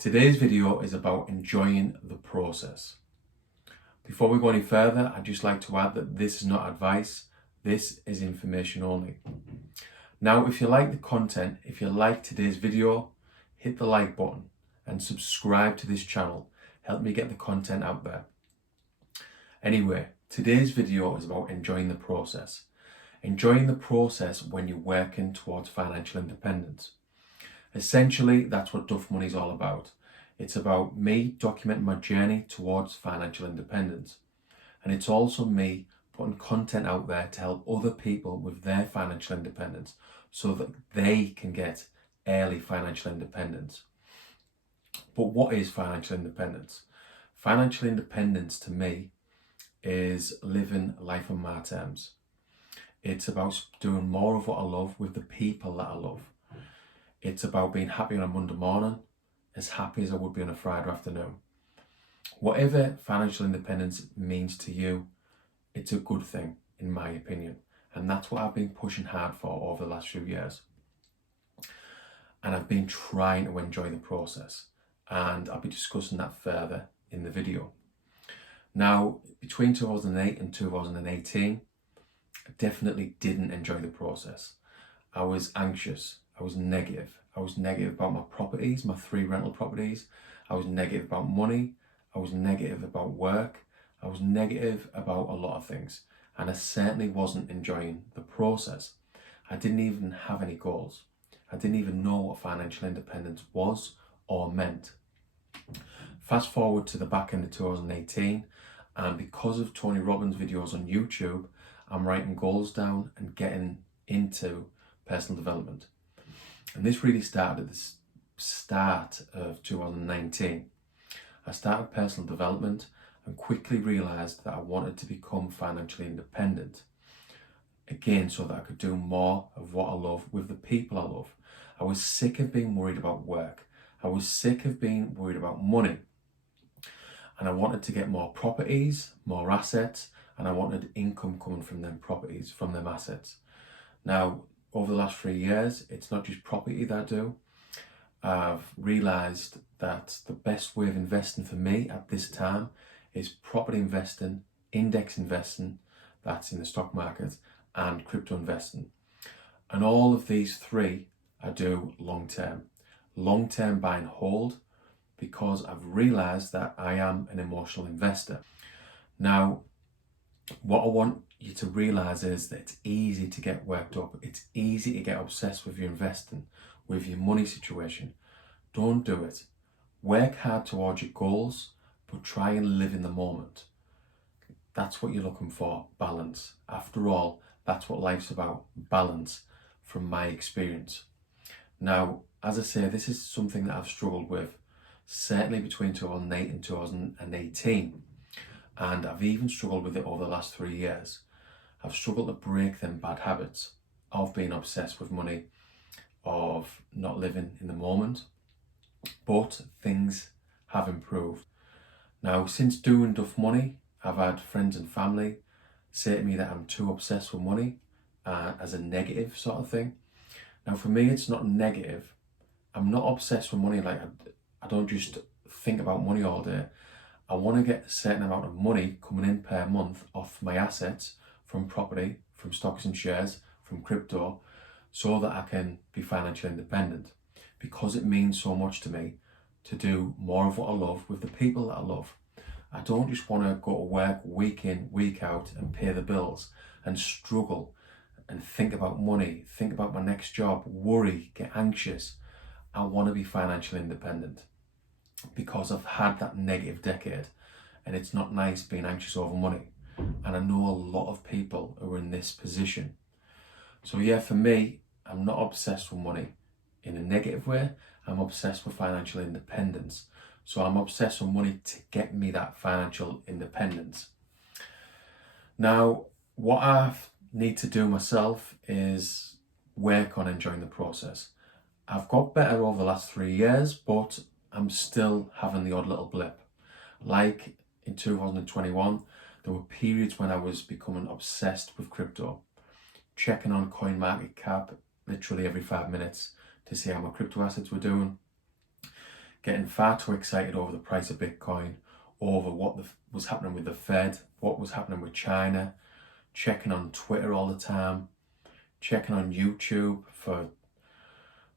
Today's video is about enjoying the process. Before we go any further, I'd just like to add that this is not advice, this is information only. Now, if you like the content, if you like today's video, hit the like button and subscribe to this channel. Help me get the content out there. Anyway, today's video is about enjoying the process. Enjoying the process when you're working towards financial independence. Essentially, that's what Duff Money is all about. It's about me documenting my journey towards financial independence. And it's also me putting content out there to help other people with their financial independence so that they can get early financial independence. But what is financial independence? Financial independence to me is living life on my terms. It's about doing more of what I love with the people that I love. It's about being happy on a Monday morning, as happy as I would be on a Friday afternoon. Whatever financial independence means to you, it's a good thing, in my opinion. And that's what I've been pushing hard for over the last few years. And I've been trying to enjoy the process. And I'll be discussing that further in the video. Now, between 2008 and 2018, I definitely didn't enjoy the process. I was anxious. I was negative. I was negative about my properties, my 3 rental properties. I was negative about money. I was negative about work. I was negative about a lot of things. And I certainly wasn't enjoying the process. I didn't even have any goals. I didn't even know what financial independence was or meant. Fast forward to the back end of 2018, and because of Tony Robbins' videos on YouTube, I'm writing goals down and getting into personal development. And this really started at the start of 2019. I started personal development and quickly realised that I wanted to become financially independent. Again, so that I could do more of what I love with the people I love. I was sick of being worried about work. I was sick of being worried about money. And I wanted to get more properties, more assets, and I wanted income coming from them properties, from them assets. Now, over the last 3 years, it's not just property that I do. I've realised that the best way of investing for me at this time is property investing, index investing, that's in the stock market, and crypto investing. And all of these 3 I do long term. Long term buy and hold, because I've realised that I am an emotional investor. Now, what I want you to realise is that it's easy to get worked up. It's easy to get obsessed with your investing, with your money situation. Don't do it. Work hard towards your goals, but try and live in the moment. That's what you're looking for, balance. After all, that's what life's about, balance, from my experience. Now, as I say, this is something that I've struggled with, certainly between 2008 and 2018. And I've even struggled with it over the last 3 years. I've struggled to break them bad habits of being obsessed with money, of not living in the moment. But things have improved. Now, since doing Duff Money, I've had friends and family say to me that I'm too obsessed with money as a negative sort of thing. Now, for me, it's not negative. I'm not obsessed with money. Like, I don't just think about money all day. I want to get a certain amount of money coming in per month off my assets, from property, from stocks and shares, from crypto, so that I can be financially independent, because it means so much to me to do more of what I love with the people that I love. I don't just want to go to work week in, week out and pay the bills and struggle and think about money, think about my next job, worry, get anxious. I want to be financially independent, because I've had that negative decade and it's not nice being anxious over money. And I know a lot of people who are in this position. So yeah, for me, I'm not obsessed with money in a negative way. I'm obsessed with financial independence. So I'm obsessed with money to get me that financial independence. Now, what I need to do myself is work on enjoying the process. I've got better over the last 3 years, but I'm still having the odd little blip. Like in 2021, there were periods when I was becoming obsessed with crypto, checking on CoinMarketCap literally every 5 minutes to see how my crypto assets were doing, getting far too excited over the price of Bitcoin, over what was happening with the Fed, what was happening with China, checking on Twitter all the time, checking on YouTube for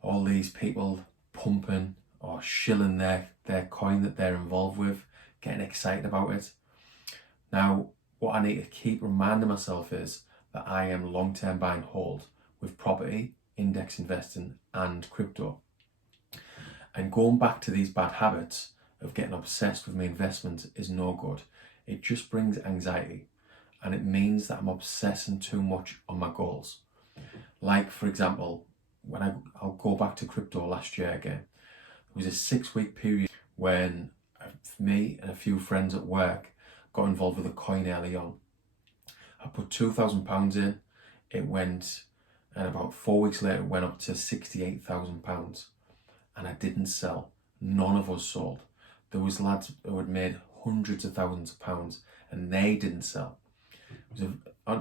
all these people pumping or shilling their coin that they're involved with, getting excited about it. Now, what I need to keep reminding myself is that I am long-term buy and hold with property, index investing and crypto. And going back to these bad habits of getting obsessed with my investments is no good. It just brings anxiety, and it means that I'm obsessing too much on my goals. Like, for example, when I'll go back to crypto last year again, there was a 6-week period when me and a few friends at work got involved with a coin early on. I put £2,000 in, it went, and about 4 weeks later it went up to £68,000, and I didn't sell. None of us sold. There was lads who had made hundreds of thousands of pounds and they didn't sell.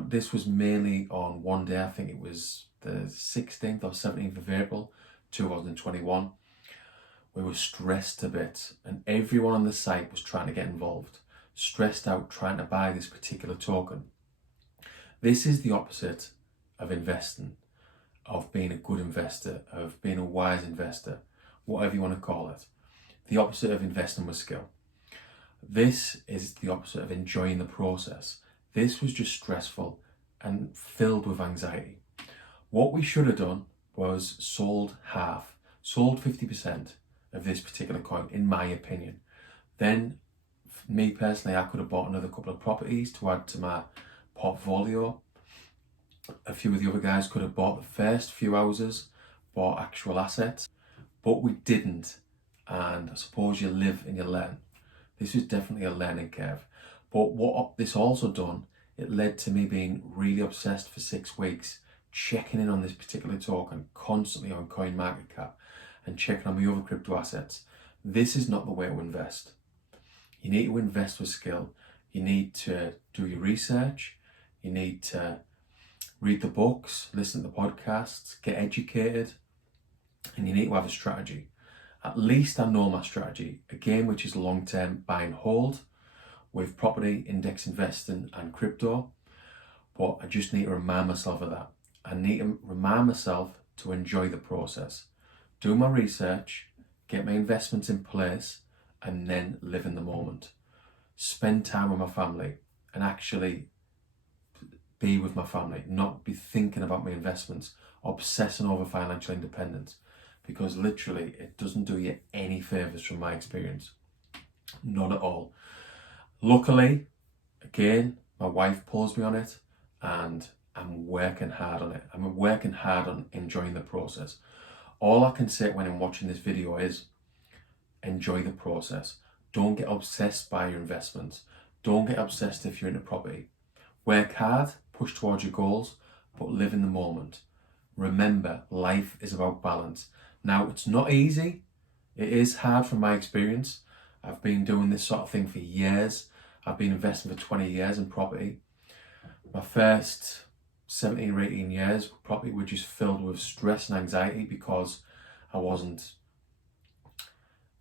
This was mainly on one day, I think it was the 16th or 17th of April 2021. We were stressed a bit and everyone on the site was trying to get involved, stressed out trying to buy this particular token. This is the opposite of investing, of being a good investor, of being a wise investor, whatever you want to call it. The opposite of investing with skill. This is the opposite of enjoying the process. This was just stressful and filled with anxiety. What we should have done was sold 50% of this particular coin, in my opinion. Then, me personally, I could have bought another couple of properties to add to my portfolio. A few of the other guys could have bought the first few houses, bought actual assets, but we didn't. And I suppose you live and you learn. This was definitely a learning curve. But what this also done, it led to me being really obsessed for 6 weeks, checking in on this particular token, constantly on CoinMarketCap and checking on my other crypto assets. This is not the way to invest. You need to invest with skill. You need to do your research. You need to read the books, listen to the podcasts, get educated, and you need to have a strategy. At least I know my strategy, again, which is long-term buy and hold with property, index investing and crypto. But I just need to remind myself of that. I need to remind myself to enjoy the process. Do my research, get my investments in place, and then live in the moment. Spend time with my family and actually be with my family, not be thinking about my investments, obsessing over financial independence. Because literally it doesn't do you any favours from my experience. Not at all. Luckily, again, my wife pulls me on it and I'm working hard on it. I'm working hard on enjoying the process. All I can say when I'm watching this video is enjoy the process. Don't get obsessed by your investments. Don't get obsessed if you're into property. Work hard, push towards your goals, but live in the moment. Remember, life is about balance. Now, it's not easy. It is hard from my experience. I've been doing this sort of thing for years. I've been investing for 20 years in property. My first 17 or 18 years with property were just filled with stress and anxiety because I wasn't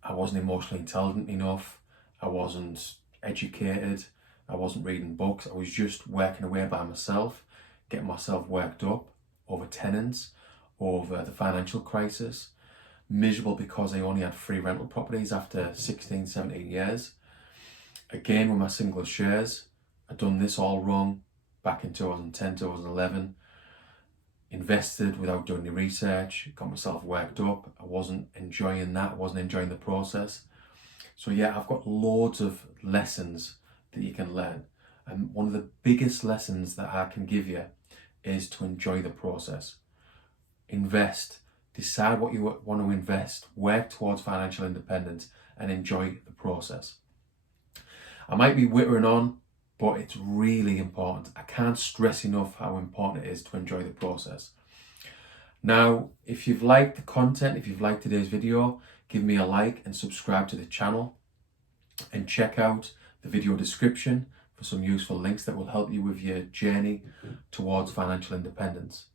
emotionally intelligent enough. I wasn't educated. I wasn't reading books. I was just working away by myself, getting myself worked up over tenants, over the financial crisis, miserable because I only had 3 rental properties after 16, 17 years. Again, with my single shares, I'd done this all wrong back in 2010, 2011. Invested without doing any research, got myself worked up. I wasn't enjoying that, I wasn't enjoying the process. So yeah, I've got loads of lessons that you can learn. And one of the biggest lessons that I can give you is to enjoy the process. Invest, decide what you want to invest, work towards financial independence and enjoy the process. I might be whittering on, but it's really important. I can't stress enough how important it is to enjoy the process. Now, if you've liked the content, if you've liked today's video, give me a like and subscribe to the channel and check out the video description for some useful links that will help you with your journey towards financial independence.